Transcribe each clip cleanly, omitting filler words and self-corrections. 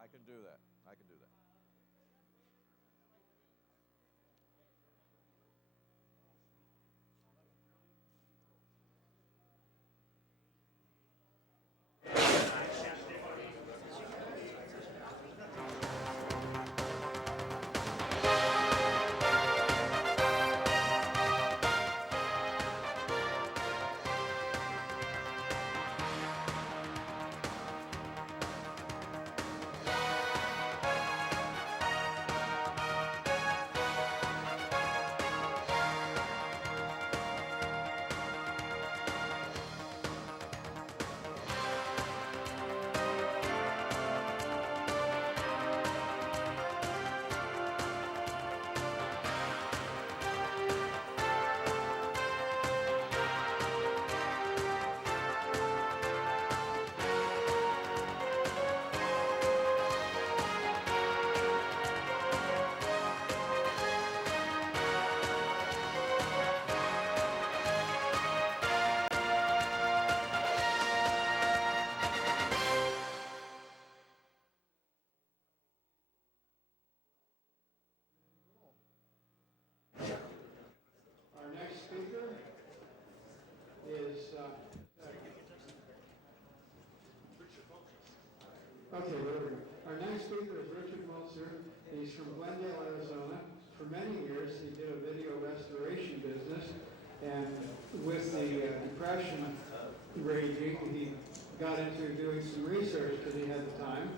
I can do that. I can do that. Our next speaker is Our next speaker is Richard Motzer. He's from Glendale, Arizona. For many years, he did a video restoration business, and with the Depression raging, he got into doing some research because he had the time,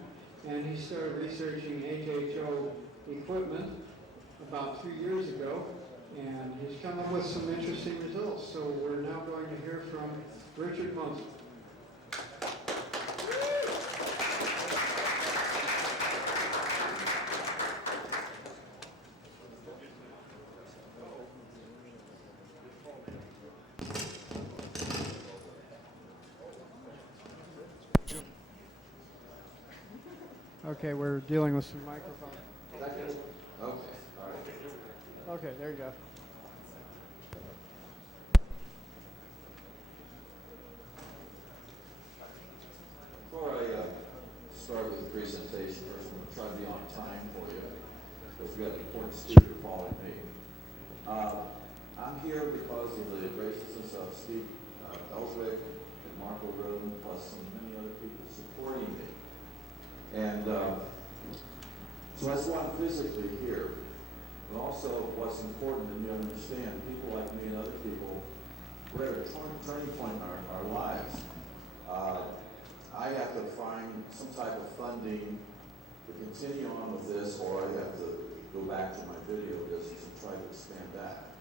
and he started researching HHO equipment about 2 years ago, and he's come up with some interesting results. So we're now going to hear from Richard Motzer. Okay, we're dealing with some microphones. Okay, all right. Okay, there you go. Before I start with the presentation, first I'm going to try to be on time for you, because we've got an important speaker following me. I'm here because of the graciousness of Steve Ellswick and Marco Roden, plus some many other people supporting me. And so that's why I'm physically here. But also what's important to me to understand, people like me and other people, we're at a turning point in our lives. I have to find some type of funding to continue on with this, or I have to go back to my video business and try to expand that.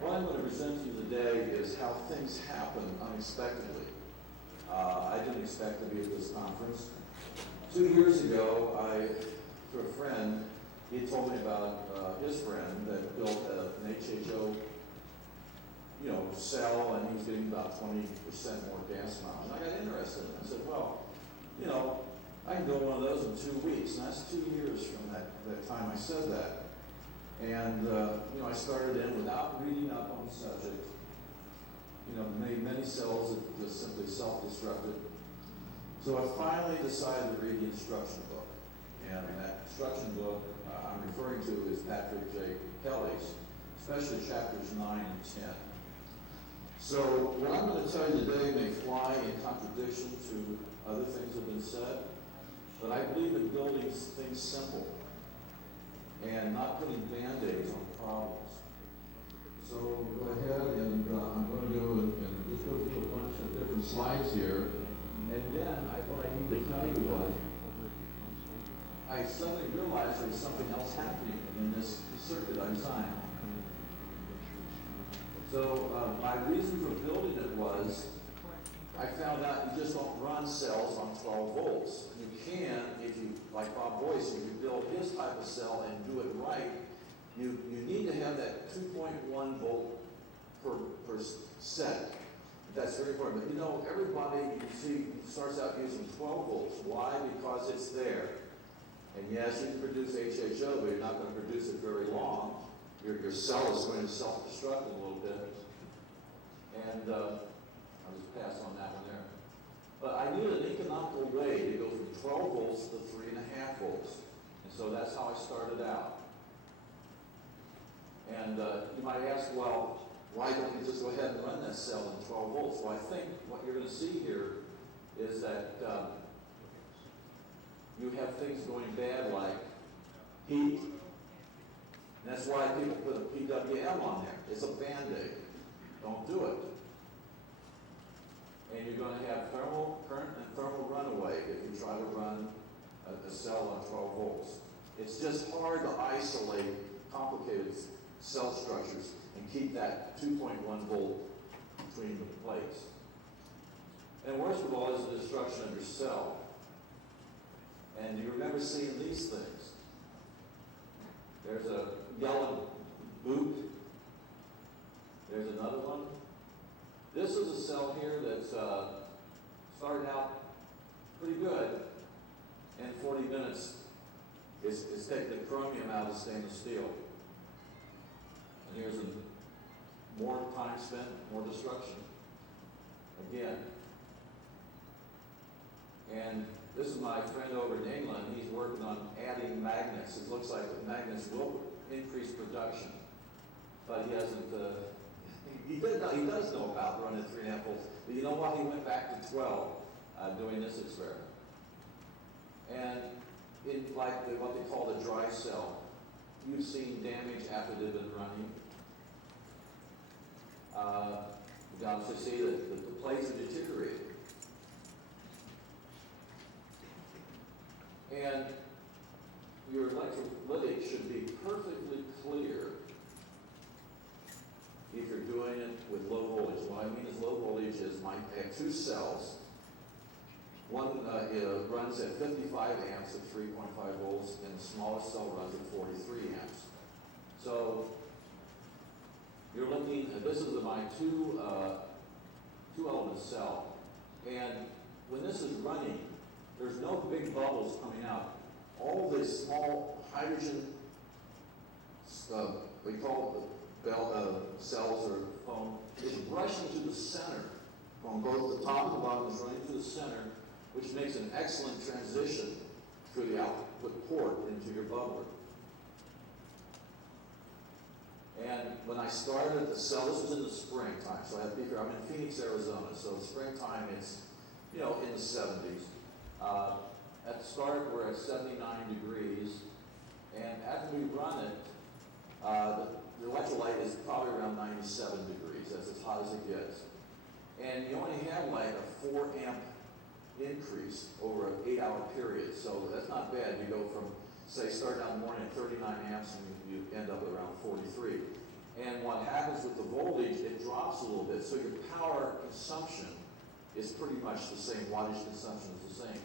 What I'm going to present to you today is how things happen unexpectedly. I didn't expect to be at this conference. 2 years ago, through a friend, he told me about his friend that built an HHO, cell, and he was getting about 20% more gas miles. And I got interested in it. I said, well, I can build one of those in 2 weeks. And that's 2 years from that time I said that. And, I started in without reading up on the subject. Made many cells that just simply self-destructed. So I finally decided to read the instruction book. And that instruction book I'm referring to is Patrick J. Kelly's, especially chapters 9 and 10. So what I'm going to tell you today may fly in contradiction to other things that have been said, but I believe in building things simple and not putting Band-Aids on problems. So go ahead, and I'm going to go and just go through a bunch of different slides here. And then what I need to tell you was, I suddenly realized there was something else happening in this circuit I designed. So my reason for building it was, I found out you just don't run cells on 12 volts. You can, if you, like Bob Boyce, if you build his type of cell and do it right, you need to have that 2.1 volt per set. That's very important. But everybody you see starts out using 12 volts. Why? Because it's there. And yes, you can produce HHO, but you're not going to produce it very long. Your cell is going to self-destruct in a little bit. And I'll just pass on that one there. But I needed an economical way to go from 12 volts to 3.5 volts. And so that's how I started out. And you might ask, well, why don't you just go ahead and run that cell in 12 volts? Well, I think what you're going to see here is that you have things going bad like heat. And that's why people put a PWM on there. It's a Band-Aid. Don't do it. And you're going to have thermal current and thermal runaway if you try to run a cell on 12 volts. It's just hard to isolate complicated cell structures and keep that 2.1 volt between the plates. And worst of all is the destruction of your cell. And you remember seeing these things. There's a yellow boot. There's another one. This is a cell here that's started out pretty good, and in 40 minutes it's taken the chromium out of stainless steel. And here's more time spent, more destruction. Again. And this is my friend over in England. He's working on adding magnets. It looks like the magnets will increase production, but he hasn't. He does know about running 3.5 volts. But you know what? He went back to 12 doing this experiment. And in like what they call the dry cell, you've seen damage after they've been running. You can obviously see that the plates are deteriorating. And your electrolytic should be perfectly clear if you're doing it with low voltage. What I mean is low voltage is I have two cells. One runs at 55 amps at 3.5 volts, and the smallest cell runs at 43 amps. So you're looking, this is my two element cell. And when this is running, there's no big bubbles coming out. All this small hydrogen, we call it cells or foam, is rushing to the center. From both the top and the bottom is running to the center, which makes an excellent transition through the output port into your bubbler. And when I started the cell, this was in the springtime, so I have to be here. I'm in Phoenix, Arizona, so springtime it's, in the 70s. At the start, we're at 79 degrees, and after we run it, the electrolyte is probably around 97 degrees. That's as hot as it gets. And you only have like a 4 amp increase over an 8-hour period, so that's not bad. You go from, say, starting out in the morning at 39 amps, and you end up at around 43. And what happens with the voltage, it drops a little bit, so your power consumption is pretty much the same. Wattage consumption is the same.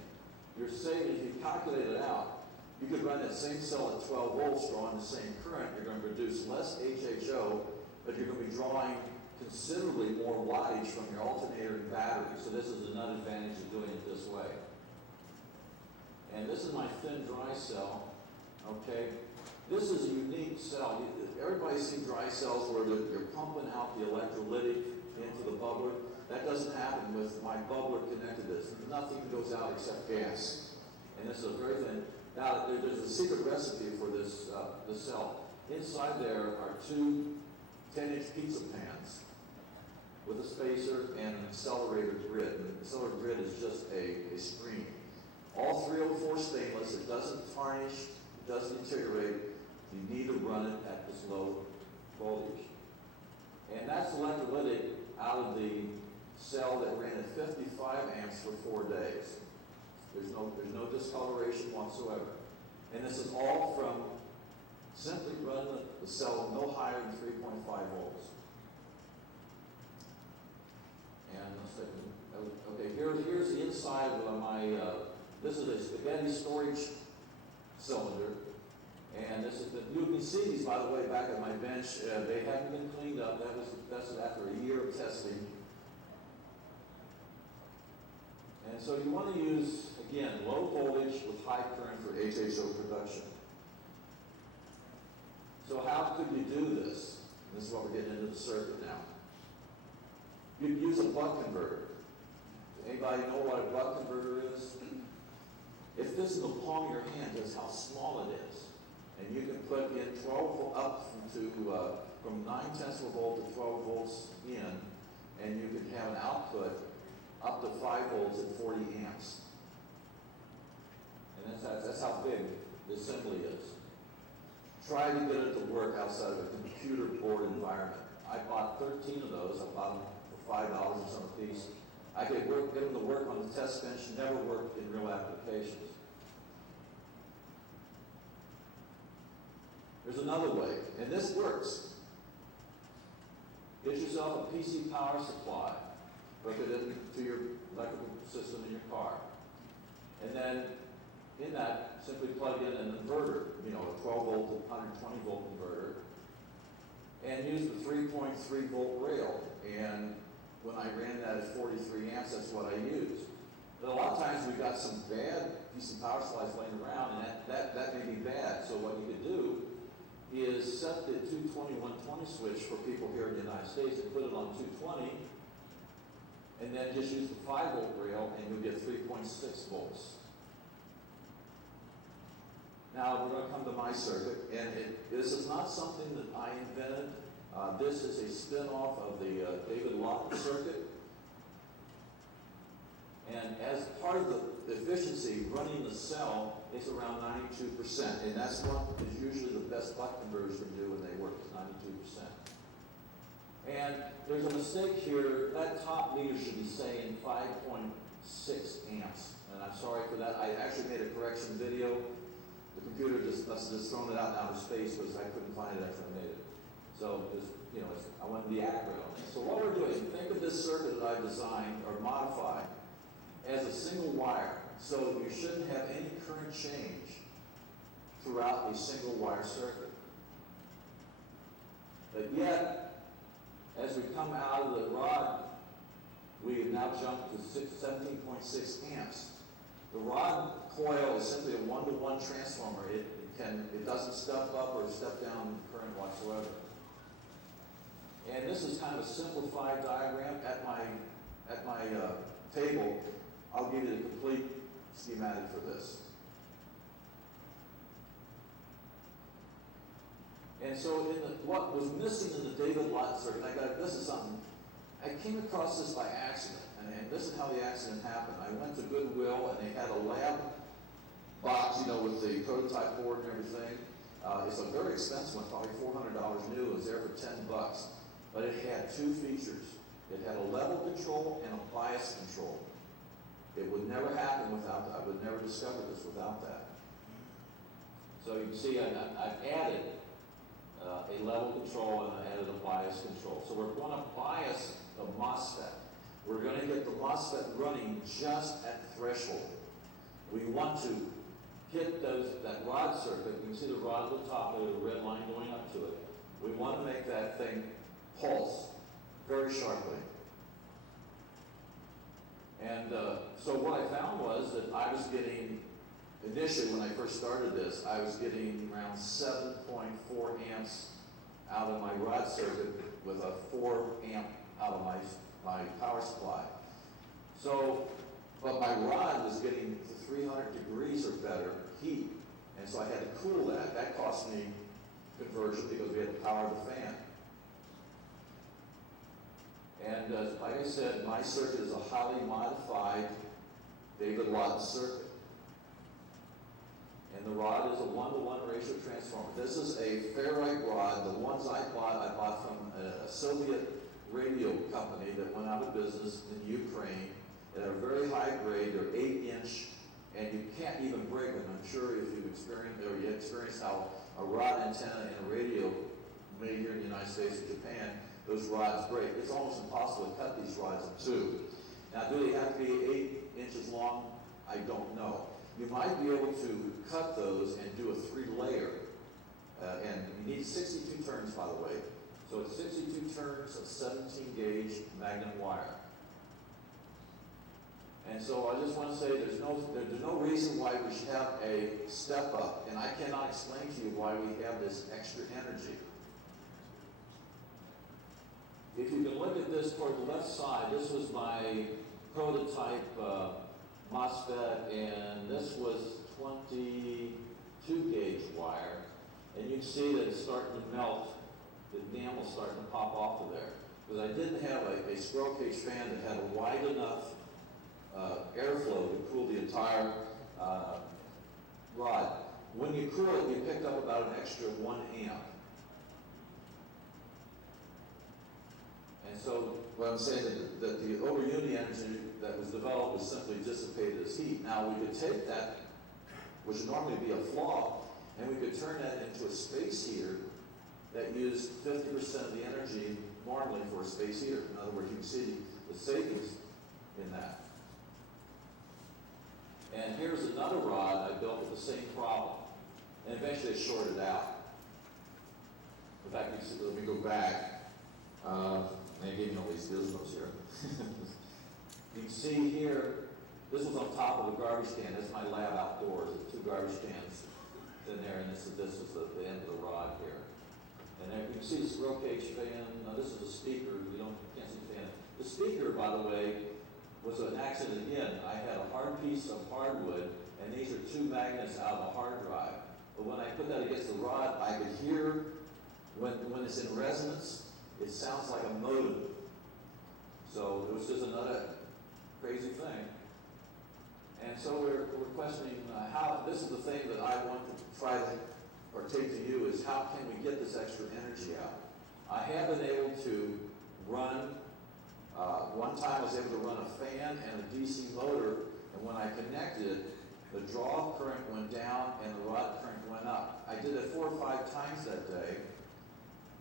You're saving, if you calculate it out, you could run that same cell at 12 volts, drawing the same current. You're going to produce less HHO, but you're going to be drawing considerably more wattage from your alternator and battery. So this is another advantage of doing it this way. And this is my thin dry cell. Okay, this is a unique cell. Everybody's seen dry cells where you're pumping out the electrolytic into the bubbler. That doesn't happen with my bubbler connected to this. Nothing goes out except gas. And this is a very thin. Now, there's a secret recipe for this cell. Inside there are two 10-inch pizza pans with a spacer and an accelerator grid. And the accelerator grid is just a screen. All 304 stainless. It doesn't tarnish. It doesn't deteriorate. You need to run it at this low voltage. And that's electrolytic out of the cell that ran at 55 amps for 4 days. There's no discoloration whatsoever. And this is all from simply running the cell no higher than 3.5 volts. And let's take, okay, here's the inside of my, this is a spaghetti storage cylinder. And this is you can see these, by the way, back on my bench. They haven't been cleaned up. That's after a year of testing. And so you want to use, again, low voltage with high current for HHO production. So how could you do this? This is what we're getting into the circuit now. You'd use a buck converter. Anybody know what a buck converter is? It fits in the palm of your hand. That's how small it is. And you can put in 12 up from 9 Tesla volt to 12 volts in, and you can have an output up to 5 volts at 40 amps. And that's how big the assembly is. Try to get it to work outside of a computer board environment. I bought 13 of those. I bought them for $5 or some a piece. I could get them to work on the test bench, never worked in real applications. There's another way, and this works. Get yourself a PC power supply, hook it into your electrical system in your car, and then in that, simply plug in an inverter, a 12 volt to 120 volt converter, and use the 3.3 volt rail. And when I ran that at 43 amps, that's what I used. But a lot of times we've got some bad DC power supplies laying around, and that may be bad. So what you could do is set the 220-120 switch for people here in the United States and put it on 220, and then just use the 5 volt rail, and you'll get 3.6 volts. Now we're going to come to my circuit, and this is not something that I invented. This is a spin-off of the David Lawton circuit. And as part of the efficiency, running the cell is around 92%. And that's what is usually the best buck converters can do when they work, is 92%. And there's a mistake here. That top meter should be saying 5.6 amps. And I'm sorry for that. I actually made a correction video. The computer must have just thrown it out into space because I couldn't find it after I made it. So just, I want to be accurate on this. So what we're doing, think of this circuit that I designed or modified as a single wire. So you shouldn't have any current change throughout a single wire circuit. But yet, as we come out of the rod, we have now jumped to 17.6 amps. The rod coil is simply a one-to-one transformer. It doesn't step up or step down current whatsoever. And this is kind of a simplified diagram. At my table, I'll give you the complete schematic for this. And so what was missing in the David Lawton circuit, this is something, I came across this by accident. And this is how the accident happened. I went to Goodwill, and they had a lab box, with the prototype board and everything. It's a very expensive one, probably $400 new. It was there for $10. But it had two features. It had a level control and a bias control. It would never happen without that. I would never discover this without that. So you can see I've added a level control and I added a bias control. So we're going to bias the MOSFET. We're going to get the MOSFET running just at threshold. We want to hit that rod circuit. You can see the rod at the top, there's a red line going up to it. We want to make that thing pulse very sharply. And so what I found was that I was getting, initially when I first started this, I was getting around 7.4 amps out of my rod circuit with a 4 amp out of my power supply. So, but my rod was getting to 300 degrees or better heat. And so I had to cool that. That cost me conversion because we had to power the fan. And like I said, my circuit is a highly modified David Lawton circuit. And the rod is a 1-to-1 ratio transformer. This is a ferrite rod. The ones I bought from a Soviet radio company that went out of business in Ukraine that are very high grade. They're 8-inch, and you can't even break them. I'm sure if you've experienced how a rod antenna in a radio made here in the United States or Japan, those rods break. It's almost impossible to cut these rods in two. Now, do they have to be 8 inches long? I don't know. You might be able to cut those and do a 3-layer. And you need 62 turns, by the way. So it's 62 turns of 17 gauge magnet wire. And so I just want to say there's no reason why we should have a step up. And I cannot explain to you why we have this extra energy. If you can look at this toward the left side, this was my prototype MOSFET, and this was 22 gauge wire, and you can see that it's starting to melt, the enamel's starting to pop off of there. Because I didn't have a squirrel cage fan that had a wide enough airflow to cool the entire rod. When you cool it, you picked up about an extra 1 amp. And so what I'm saying is that the Overunity energy that was developed was simply dissipated as heat. Now we could take that, which would normally be a flaw, and we could turn that into a space heater that used 50% of the energy normally for a space heater. In other words, you can see the savings in that. And here's another rod I built with the same problem. And eventually it shorted out. In fact, you can see, let me go back. And it gave me all these gizmos here. You can see here, this was on top of a garbage can. This is my lab outdoors. There's 2 garbage cans in there, and this is the end of the rod here. And then you can see this squirrel cage fan. Now this is a speaker. Can't see the fan. The speaker, by the way, was an accident again. I had a hard piece of hardwood, and these are 2 magnets out of a hard drive. But when I put that against the rod, I could hear when it's in resonance, it sounds like a modem. So it was just another crazy thing. And so we're questioning how, this is the thing that I want to try to, or take to you, is how can we get this extra energy out? I have been able to run, one time I was able to run a fan and a DC motor, and when I connected it, the draw current went down and the rod current went up. I did it 4 or 5 times that day,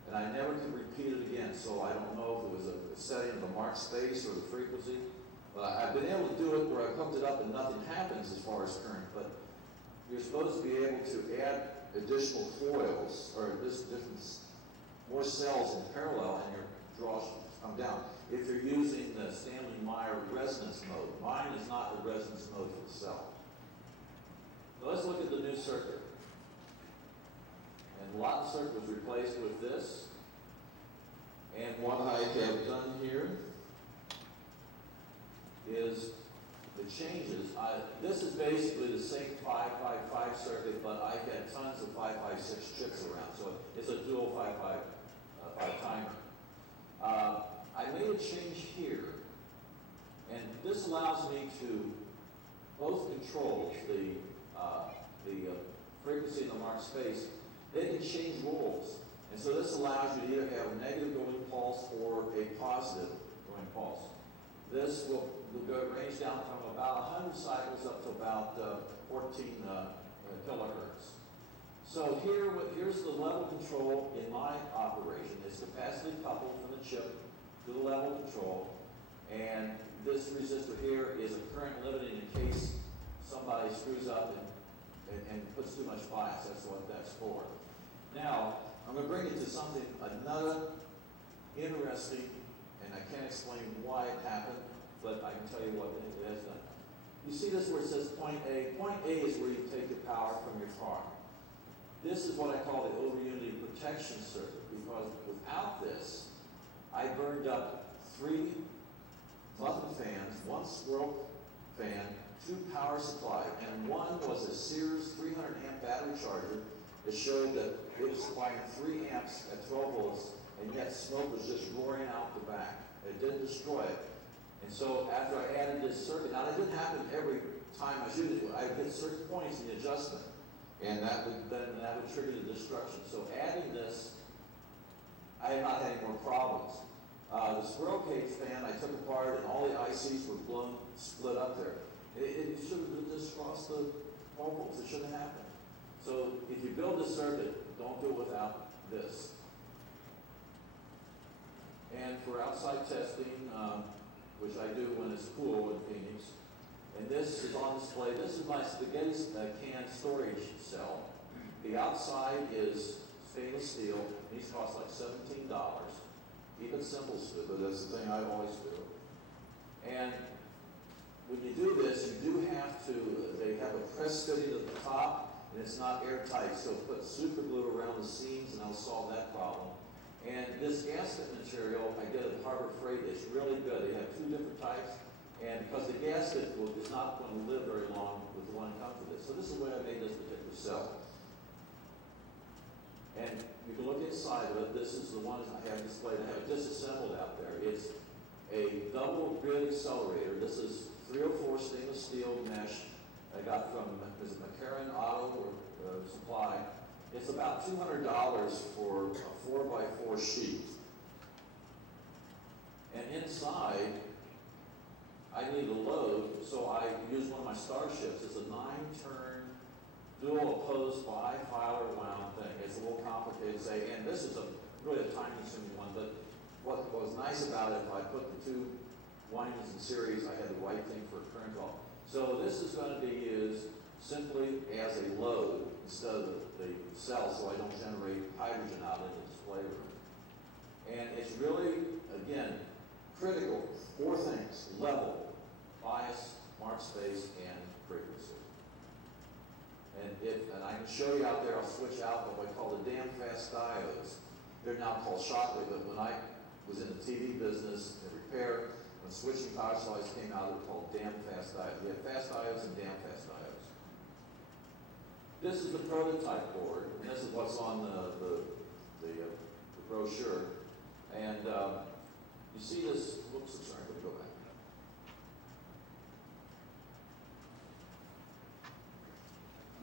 and I never could repeat it again, so I don't know if it was a setting of the marked space or the frequency. But I've been able to do it where I've hooked it up and nothing happens as far as current, but you're supposed to be able to add additional coils, or more cells in parallel, and your draw should come down. If you're using the Stanley Meyer resonance mode, mine is not the resonance mode for the cell. So let's look at the new circuit. And the lot circuit was replaced with this. And what I have done here is the changes. This is basically the same 555 circuit, but I had tons of 556 chips around, so it's a dual 555 timer. I made a change here, and this allows me to both control the frequency in the marked space. They can change roles, and so this allows you to either have a negative going pulse or a positive going pulse. This will range down from about 100 cycles up to about 14 kilohertz. So here's the level control in my operation. It's capacity coupled from the chip to the level control, and this resistor here is a current limiting in case somebody screws up and puts too much bias. That's what that's for. Now, I'm going to bring it to something, another interesting, and I can't explain why it happened, but I can tell you what it has done. You see this where it says point A? Point A is where you take the power from your car. This is what I call the Overunity protection circuit, because without this, I burned up 3 muffin fans, 1 squirrel fan, 2 power supply, and one was a Sears 300 amp battery charger that showed that it was supplying 3 amps at 12 volts, and yet smoke was just roaring out the back. It didn't destroy it. And so after I added this circuit, now that didn't happen every time I was using it. I would hit certain points in the adjustment, and that would trigger the destruction. So adding this, I have not had any more problems. The squirrel cage fan I took apart, and all the ICs were split up there. It should have just crossed the volts. It shouldn't have happened. So if you build this circuit, don't do it without this. And for outside testing, which I do when it's cool in Phoenix, and this is on display. This is my spaghetti can storage cell. The outside is stainless steel. These cost like $17. Keep it simple, but that's the thing I always do. And when you do this, you do have to, they have a press fitting at the top, and it's not airtight, so put super glue around the seams, and I'll solve that problem. And this gasket material I get at Harbor Freight is really good. They have 2 different types, and not going to live very long with the one that comes with it. So this is the way I made this particular cell. And you can look inside of it. This is the one I have displayed. I have it disassembled out there. It's a double grid accelerator. This is 304 stainless steel mesh I got from McCarran Auto Supply. It's about $200 for a 4x4 sheet. And inside, I need a load, so I use one of my Starships. It's a 9-turn dual opposed bi-filer wound thing. It's a little complicated to say, and this is really a time-consuming one, but what was nice about it, if I put the two windings in series, I had the right thing for current draw. So this is going to be used simply as a load instead of the cell, so I don't generate hydrogen out in the display room. And it's really, again, critical. 4 things: level, bias, mark space, and frequency. And I can show you out there, I'll switch out what I call the damn fast diodes. They're now called shockwave, but when I was in the TV business and repair, when switching power supplies came out, they were called damn fast diodes. We have fast diodes and damn fast diodes. This is the prototype board, and this is what's on the brochure. And you see this, whoops, I'm sorry, let me go back.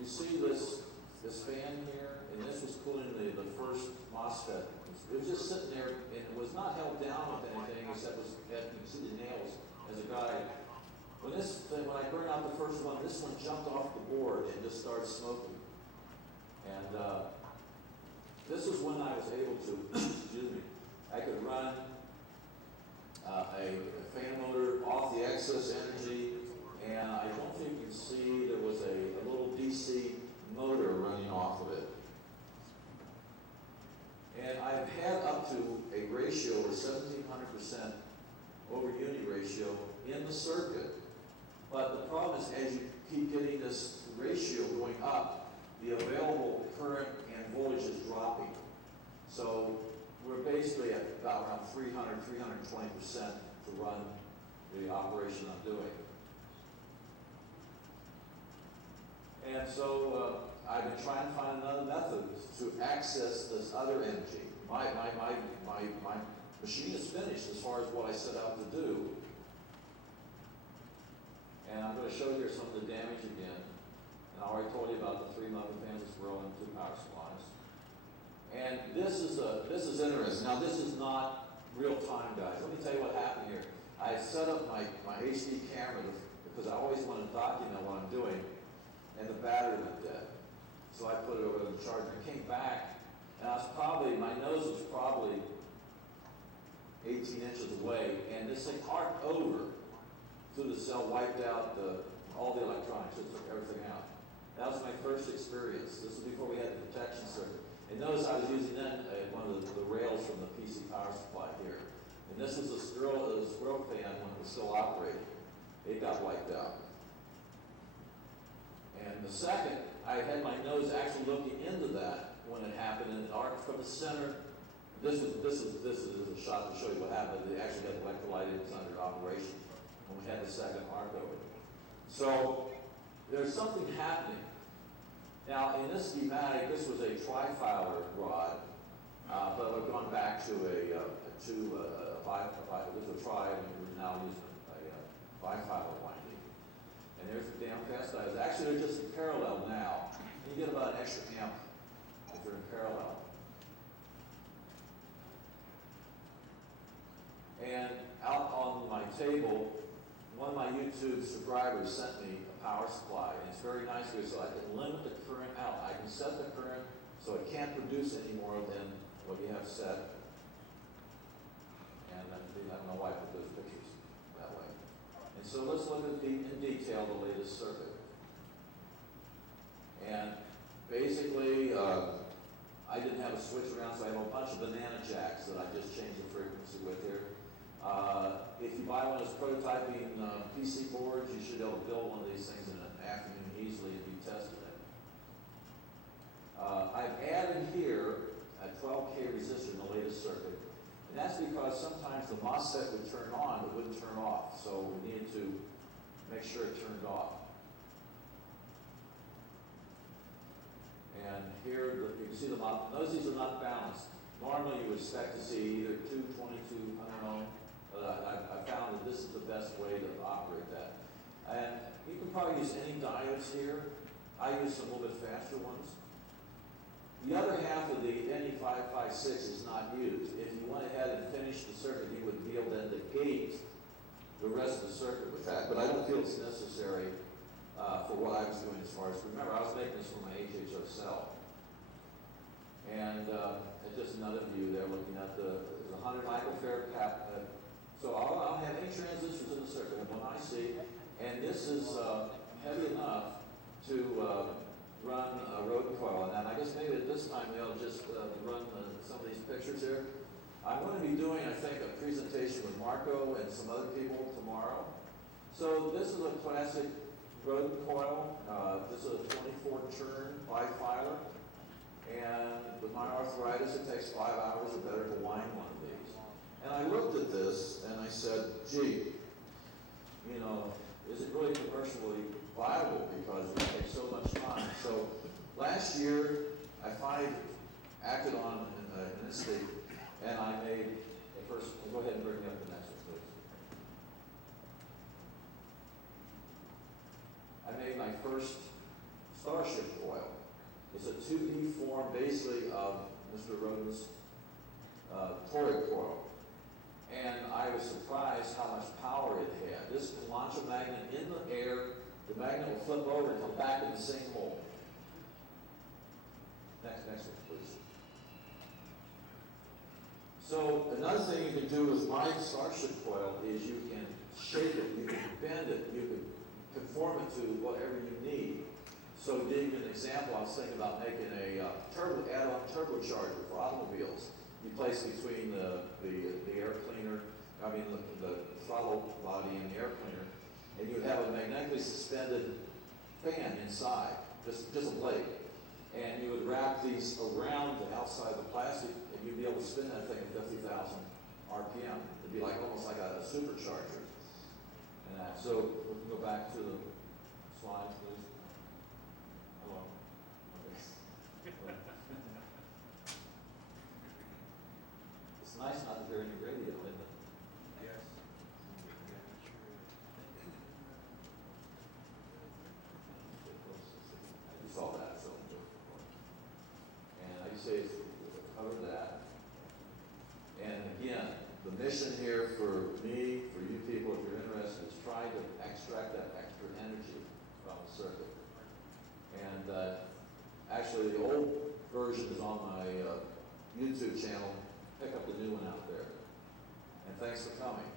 You see this fan here, and this was cooling the first MOSFET. It was just sitting there, and it was not held down with anything, except you can see the nails as a guide. When I burned out the first one, this one jumped off the board and just started smoking. And this is when I was able to, excuse me, I could run a fan motor off the excess energy, and I don't think you can see there was a little DC motor running off of it. And I've had up to a ratio of 1700% over unity ratio in the circuit. But the problem is, as you keep getting this ratio going up, the available current and voltage is dropping. So we're basically at about around 300, 320% to run the operation I'm doing. And so I've been trying to find another method to access this other energy. My machine is finished as far as what I set out to do. And I'm going to show you here some of the damage again. And I already told you about the 3 muffin fans, this grill, and 2 power supplies. And this is interesting. Now this is not real time, guys. Let me tell you what happened here. I set up my HD camera because I always want to document what I'm doing, and the battery went dead. So I put it over the charger and came back, and my nose was probably 18 inches away, and this thing arced over through the cell, wiped out all the electronics, it took everything out. That was my first experience. This was before we had the protection circuit. And notice I was using then one of the rails from the PC power supply here. And this was the squirrel fan when it was still operating. It got wiped out. And the second, I had my nose actually looking into that when it happened, and it arced from the center. This is a shot to show you what happened. They actually had electrolyte under operation when we had the second arc over. So there's something happening. Now, in this schematic, this was a tri-filer rod, but we've gone back to a tri, and we're now using a bi-filer winding. And there's the damn fast diodes. Actually, they're just in parallel now. And you get about an extra amp if they're in parallel. And out on my table, one of my YouTube subscribers sent me a power supply, and it's very nice here, so I can limit the current out. I can set the current so it can't produce any more than what you have set. And I don't know why I put those pictures that way. And so let's look at in detail the latest circuit. And basically, I didn't have a switch around, so I have a bunch of banana jacks that I just changed the frequency with here. If you buy one of those prototyping PC boards, you should be able to build one of these things in an afternoon easily and be tested it. I've added here a 12K resistor in the latest circuit, and that's because sometimes the MOSFET would turn on but wouldn't turn off. So we needed to make sure it turned off. And here, you can see them up. Notice these are not balanced. Normally, you would expect to see either 222, I don't know, but I found that this is the best way to operate that. And you can probably use any diodes here. I use some a little bit faster ones. The other half of the NE556 is not used. If you went ahead and finished the circuit, you would be able then to gate the rest of the circuit with that. But I don't feel it's necessary for what I was doing as far as, remember, I was making this for my HHO cell. And just another view there, looking at the 100 microfarad cap. So I'll have 8 transistors in the circuit, and one IC, and this is heavy enough to run a road coil. And I guess maybe at this time they'll just run some of these pictures here. I'm going to be doing, I think, a presentation with Marco and some other people tomorrow. So this is a classic road coil. This is a 24-turn bifilar. And with my arthritis, it takes 5 hours or better to wind one of these. And I looked at this and I said, gee, you know, is it really commercially viable because it takes so much time? So last year, I finally acted on an instinct, and I made a first, go ahead and bring me up the next one, please. I made my first Starship coil. It's a 2D form, basically, of Mr. Rodin's toric coil. And I was surprised how much power it had. This can launch a magnet in the air. The magnet will flip over and come back in the same hole. Next one, please. So another thing you can do with my Starship coil is you can shape it, you can bend it, you can conform it to whatever you need. So to give you an example, I was thinking about making a add-on turbocharger for automobiles. You place between the air cleaner, the throttle body and the air cleaner, and you have a magnetically suspended fan inside, just a blade. And you would wrap these around the outside of the plastic, and you'd be able to spin that thing at 50,000 RPM. It'd be like almost like a supercharger. And so we can go back to the slides, please. Hello. Okay. It's nice not to hear any radio, isn't it? Yes. You saw that, so. And like you say, it's covered that. And again, the mission here for me, for you people, if you're interested, is try to extract that extra energy from the circuit. And actually, the old version is on my YouTube channel. Pick up the new one out there. And thanks for coming.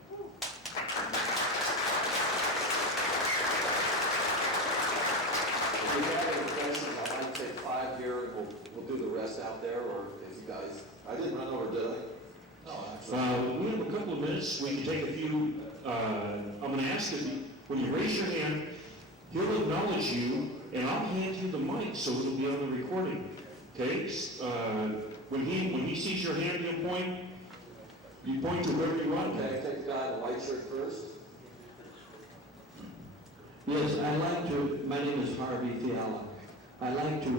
If you have any questions, I might take 5 here, and we'll do the rest out there, or if you guys, I didn't run over, did I? No, actually. We have a couple of minutes. We can take a few. I'm going to ask you, when you raise your hand, he'll acknowledge you, and I'll hand you the mic so it'll be on the recording. Okay? When he sees your hand, you point to wherever you want. Okay, take the guy in the white shirt first. Yes, I'd like to, my name is Harvey Fiala. I'd like to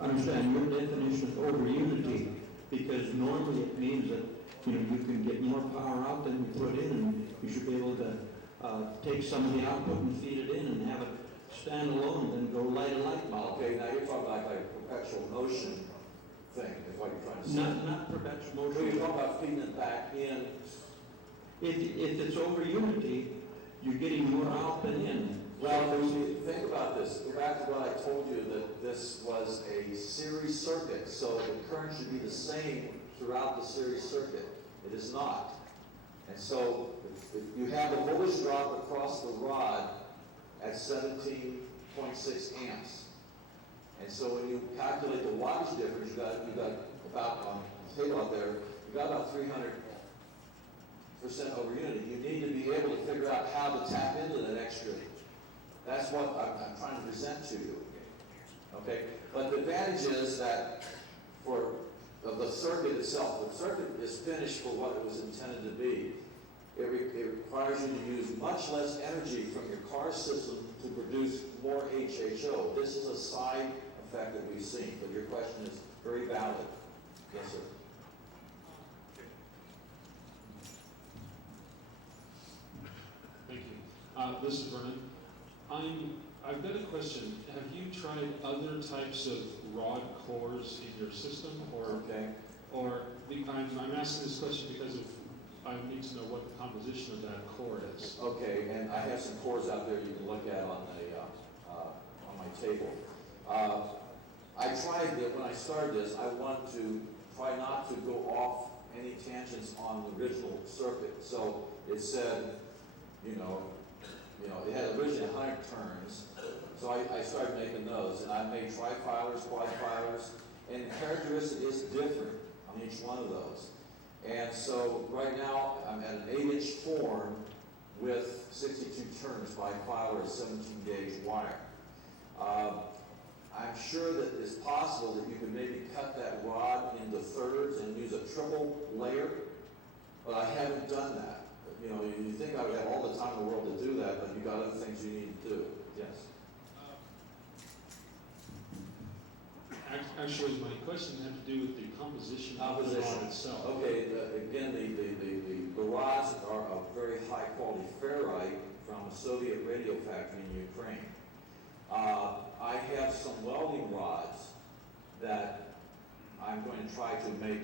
understand your definition of overunity, because normally it means that you can get more power out than you put in, and you should be able to take some of the output and feed it in and have it stand alone and then go light a light bulb. Okay, now you're talking about like a perpetual motion thing, is what you're trying to say. Not perpetual So motion. you're talking about feeding it back in. If it's overunity, you're getting more out than in. Well, think about this. Go back to what I told you, that this was a series circuit, so the current should be the same throughout the series circuit. It is not. And so if you have a voltage drop across the rod at 17.6 amps. And so when you calculate the wattage difference, you got about, on the table out there, you got about 300% overunity. You need to be able to figure out how to tap into that extra. That's what I'm trying to present to you. Okay? But the advantage is that for the circuit itself, the circuit is finished for what it was intended to be. It requires you to use much less energy from your car system to produce more HHO. This is a side effect that we've seen, but your question is very valid. Yes, sir. Thank you. This is Vernon. I've got a question. Have you tried other types of rod cores in your system, or Okay. I'm asking this question because I need to know what the composition of that core is. Okay, and I have some cores out there you can look at on my table. I tried that when I started this. I wanted to try not to go off any tangents on the original circuit. So it said, it had originally 100 turns. So I started making those, and I made tri-filers, quad-filers, and the characteristic is different on each one of those. And so right now I'm at an 8-inch form with 62 turns by filer, 17-gauge wire. I'm sure that it's possible that you could maybe cut that rod into thirds and use a triple layer, but I haven't done that. You think I would have all the time in the world to do that, but you've got other things you need to do. Yes. Actually, my question had to do with the composition of the rod itself. Okay, again, the rods are of very high quality ferrite from a Soviet radio factory in Ukraine. I have some welding rods that I'm going to try to make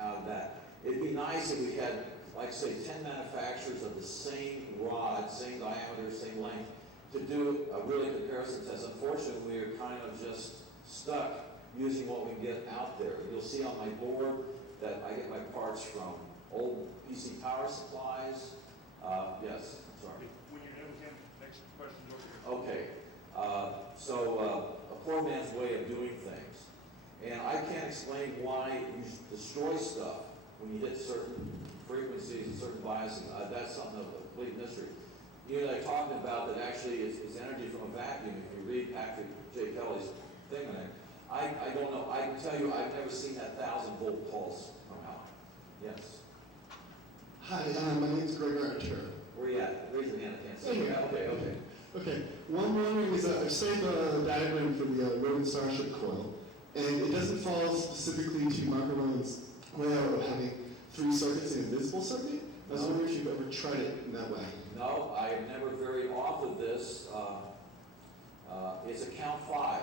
out of that. It'd be nice if we had, like say, 10 manufacturers of the same rod, same diameter, same length, to do a really comparison test. Unfortunately, we are kind of just stuck using what we get out there. You'll see on my board that I get my parts from old PC power supplies. Yes, sorry. When you're done with him, next question's over here. Okay, so a poor man's way of doing things. And I can't explain why you destroy stuff when you hit certain frequencies and certain biases. That's something of a complete mystery. I talked about that actually is energy from a vacuum. If you read Patrick J. Kelly's thing on it, I don't know. I can tell you I've never seen that 1,000-volt pulse come out. Yes. Hi, my name's Greg Archer. Where you at? Raise your hand. I can't see. Yeah. Okay. Okay, one I'm wondering is I've saved a diagram for the rodent Starship coil, and it doesn't follow specifically to Marco Roman's layout of having 3 circuits in a visible circuit. I was wondering if you've ever tried it in that way. No, I have never varied off of this. It's a count 5.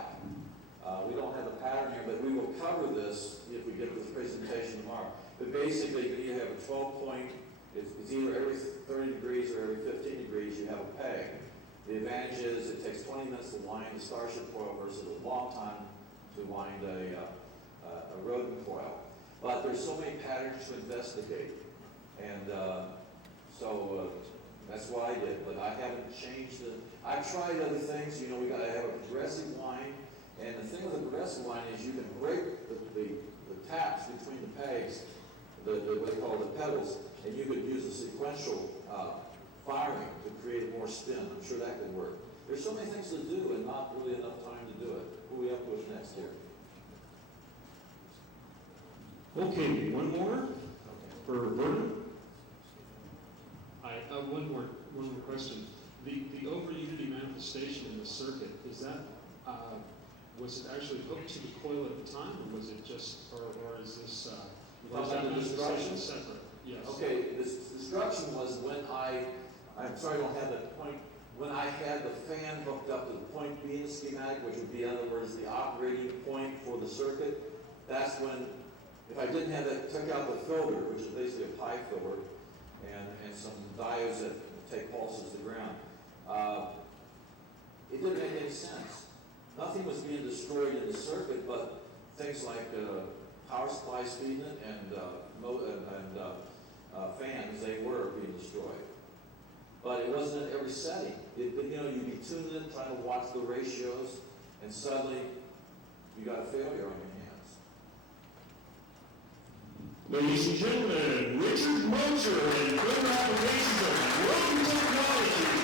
We don't have a pattern here, but we will cover this if we get this presentation tomorrow. But basically, you have a 12-point, it's either every 30 degrees or every 15 degrees you have a peg. The advantage is it takes 20 minutes to wind the Starship coil versus a long time to wind a rodent coil. But there's so many patterns to investigate. And so that's what I did, but I haven't changed it. I've tried other things. We got to have a progressive wind. And the thing with the progressive line is you can break the taps between the pegs, what they call the pedals, and you could use a sequential firing to create more spin. I'm sure that could work. There's so many things to do and not really enough time to do it. Who are we up with next here? Okay, one more for Vernon. One more question. The Overunity manifestation in the circuit, is that was it actually hooked to the coil at the time, or was it just, or is this Talking about the destruction? Separate? Yes. Okay, this destruction was when I'm sorry I don't have that point, when I had the fan hooked up to the point B in the schematic, which would be, in other words, the operating point for the circuit. That's when, if I didn't have that, took out the filter, which is basically a pi filter, and some diodes that take pulses to ground, it didn't make any sense. Nothing was being destroyed in the circuit, but things like power supply feeding it and fans, they were being destroyed. But it wasn't in every setting. You'd be tuned in, trying to watch the ratios, and suddenly you got a failure on your hands. Ladies and gentlemen, Richard Motzer and good applications of rodent technology.